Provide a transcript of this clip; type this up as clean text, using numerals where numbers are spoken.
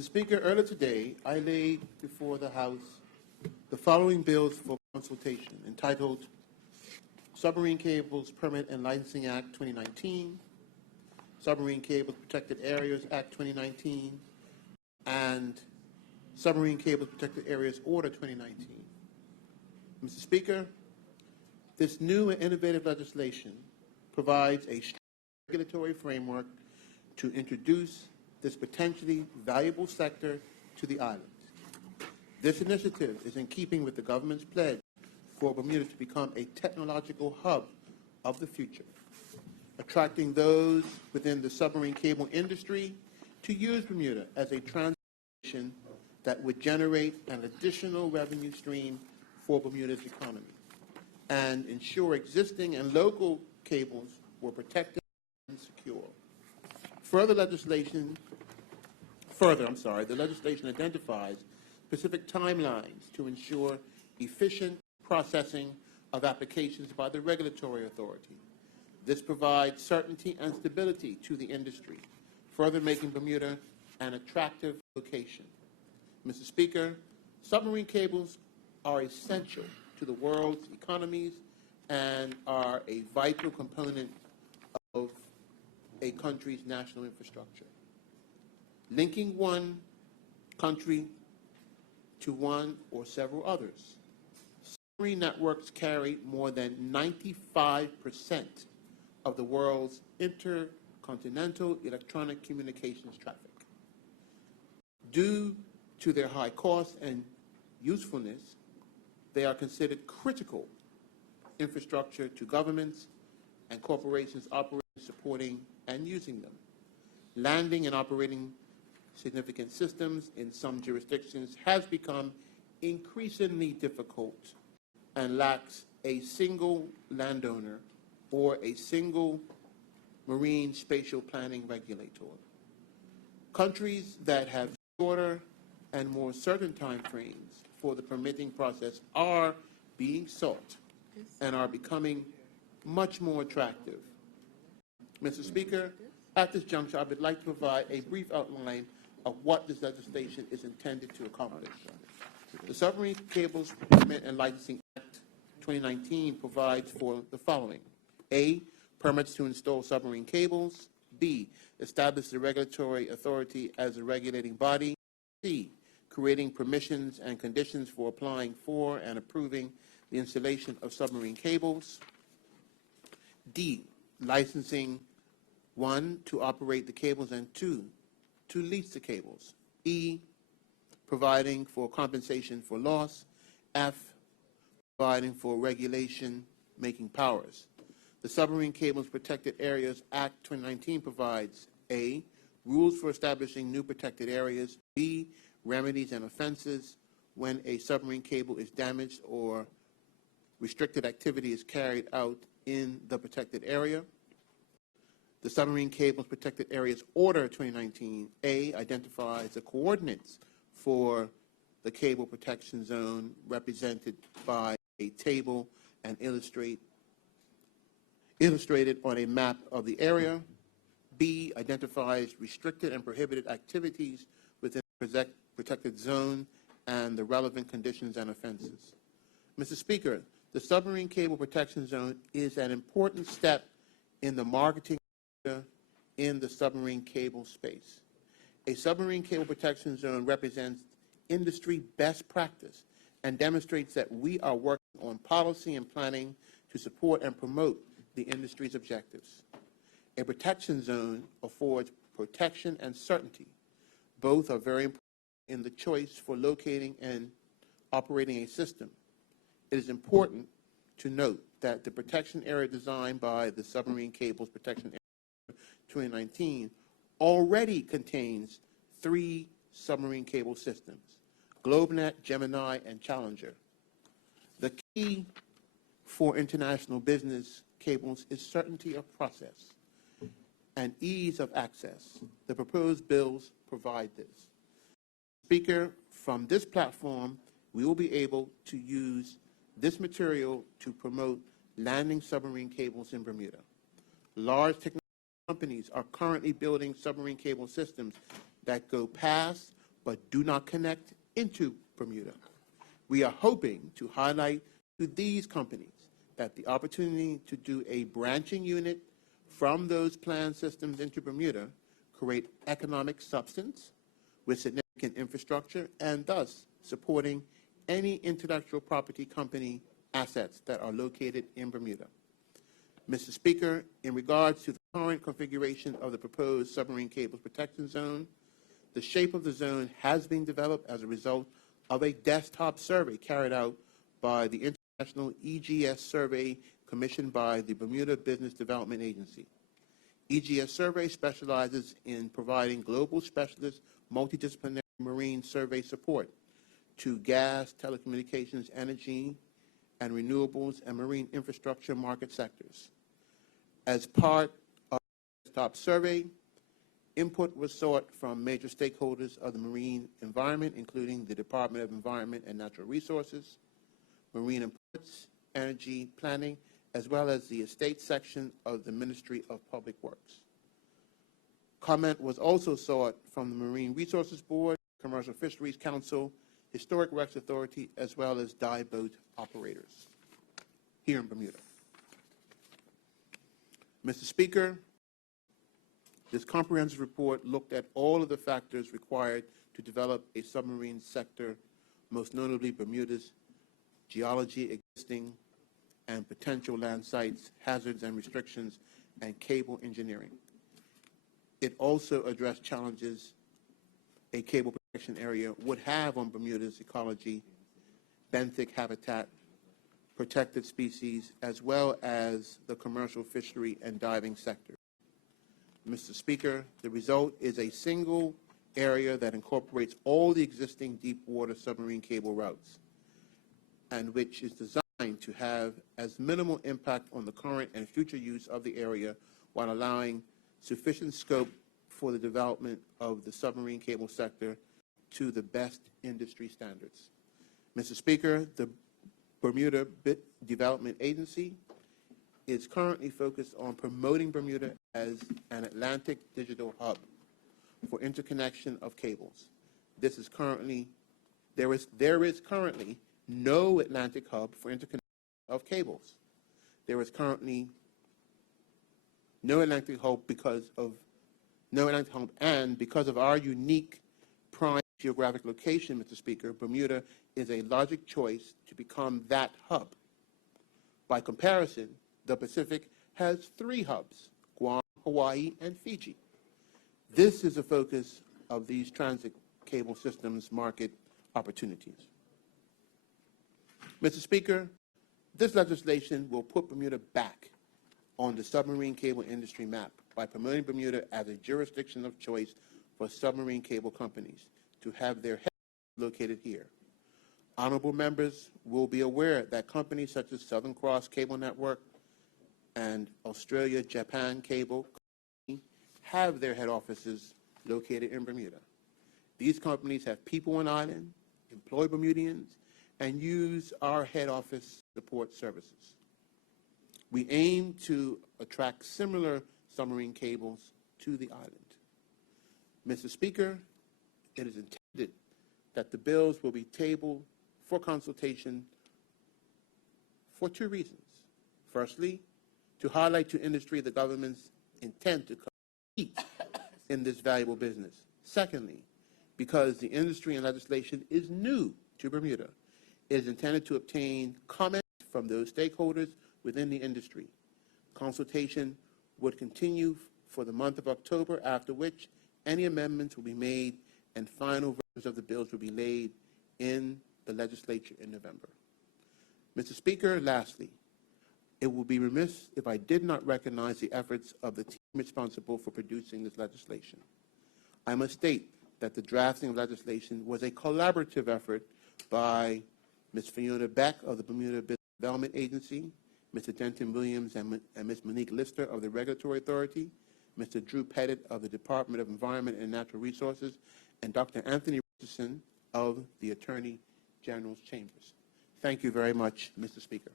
Mr. Speaker, earlier today, I laid before the House the following bills for consultation, entitled Submarine Cables Permit and Licensing Act 2019, Submarine Cables Protected Areas Act 2019, and Submarine Cables Protected Areas Order 2019. Mr. Speaker, this new and innovative legislation provides a regulatory framework to introduce this potentially valuable sector to the islands. This initiative is in keeping with the government's pledge for Bermuda to become a technological hub of the future, attracting those within the submarine cable industry to use Bermuda as a transition that would generate an additional revenue stream for Bermuda's economy and ensure existing and local cables were protected and secure. The legislation identifies specific timelines to ensure efficient processing of applications by the regulatory authority. This provides certainty and stability to the industry, further making Bermuda an attractive location. Mr. Speaker, submarine cables are essential to the world's economies and are a vital component of a country's national infrastructure. Linking one country to one or several others. Submarine networks carry more than 95% of the world's intercontinental electronic communications traffic. Due to their high cost and usefulness, they are considered critical infrastructure to governments and corporations operating, supporting, and using them. Landing and operating significant systems in some jurisdictions has become increasingly difficult and lacks a single landowner or a single marine spatial planning regulator. Countries that have shorter and more certain timeframes for the permitting process are being sought and are becoming much more attractive. Mr. Speaker, at this juncture, I would like to provide a brief outline of what this legislation is intended to accomplish. The Submarine Cables Permit and Licensing Act 2019 provides for the following. A, permits to install submarine cables. B, establish the regulatory authority as a regulating body. C, creating permissions and conditions for applying for and approving the installation of submarine cables. D, licensing 1, to operate the cables, and 2, to lease the cables. E, providing for compensation for loss. F, providing for regulation making powers. The Submarine Cables Protected Areas Act 2019 provides A, rules for establishing new protected areas. B, remedies and offenses when a submarine cable is damaged or restricted activity is carried out in the protected area. The Submarine Cables Protected Areas Order 2019, A, identifies the coordinates for the cable protection zone represented by a table and illustrated on a map of the area. B, identifies restricted and prohibited activities within the protected zone and the relevant conditions and offenses. Mr. Speaker, the Submarine Cable Protection Zone is an important step in the marketing in the submarine cable space. A submarine cable protection zone represents industry best practice and demonstrates that we are working on policy and planning to support and promote the industry's objectives. A protection zone affords protection and certainty. Both are very important in the choice for locating and operating a system. It is important to note that the protection area designed by the Submarine Cables Protection Area 2019 already contains 3 submarine cable systems: GlobeNet, Gemini, and Challenger. The key for international business cables is certainty of process and ease of access. The proposed bills provide this. Speaker, from this platform, we will be able to use this material to promote landing submarine cables in Bermuda. Large technology companies are currently building submarine cable systems that go past but do not connect into Bermuda. We are hoping to highlight to these companies that the opportunity to do a branching unit from those planned systems into Bermuda create economic substance with significant infrastructure and thus supporting any intellectual property company assets that are located in Bermuda. Mr. Speaker, in regards to the current configuration of the proposed submarine cables protection zone, the shape of the zone has been developed as a result of a desktop survey carried out by the International EGS survey commissioned by the Bermuda Business Development Agency. EGS survey specializes in providing global specialist multidisciplinary marine survey support to gas, telecommunications, energy, and renewables and marine infrastructure market sectors. As part of the desktop survey, input was sought from major stakeholders of the marine environment, including the Department of Environment and Natural Resources, Marine and Ports, Energy Planning, as well as the estate section of the Ministry of Public Works. Comment was also sought from the Marine Resources Board, Commercial Fisheries Council, Historic Wrecks Authority, as well as dive boat operators here in Bermuda. Mr. Speaker, this comprehensive report looked at all of the factors required to develop a submarine sector, most notably Bermuda's geology, existing and potential land sites, hazards and restrictions, and cable engineering. It also addressed challenges a cable protection area would have on Bermuda's ecology, benthic habitat, protected species, as well as the commercial fishery and diving sector. Mr. Speaker, the result is a single area that incorporates all the existing deep water submarine cable routes and which is designed to have as minimal impact on the current and future use of the area while allowing sufficient scope for the development of the submarine cable sector to the best industry standards. Mr. Speaker, the Bermuda Development Agency is currently focused on promoting Bermuda as an Atlantic digital hub for interconnection of cables. There is currently no Atlantic hub for interconnection of cables. There is currently no Atlantic hub and because of our unique prime geographic location, Mr. Speaker, Bermuda is a logic choice to become that hub. By comparison, the Pacific has 3 hubs, Guam, Hawaii, and Fiji. This is the focus of these transit cable systems market opportunities. Mr. Speaker, this legislation will put Bermuda back on the submarine cable industry map by promoting Bermuda as a jurisdiction of choice for submarine cable companies to have their headquarters located here. Honorable members will be aware that companies such as Southern Cross Cable Network and Australia-Japan Cable have their head offices located in Bermuda. These companies have people on island, employ Bermudians, and use our head office support services. We aim to attract similar submarine cables to the island. Mr. Speaker, it is intended that the bills will be tabled for consultation for 2 reasons. Firstly, to highlight to industry the government's intent to compete in this valuable business. Secondly, because the industry and legislation is new to Bermuda, it is intended to obtain comment from those stakeholders within the industry. Consultation would continue for the month of October, after which any amendments will be made and final versions of the bills will be laid in the legislature in November. Mr. Speaker, lastly, it would be remiss if I did not recognize the efforts of the team responsible for producing this legislation. I must state that the drafting of legislation was a collaborative effort by Ms. Fiona Beck of the Bermuda Business Development Agency, Mr. Denton Williams and Ms. Monique Lister of the Regulatory Authority, Mr. Drew Pettit of the Department of Environment and Natural Resources, and Dr. Anthony Richardson of the Attorney General's Chambers. Thank you very much, Mr. Speaker.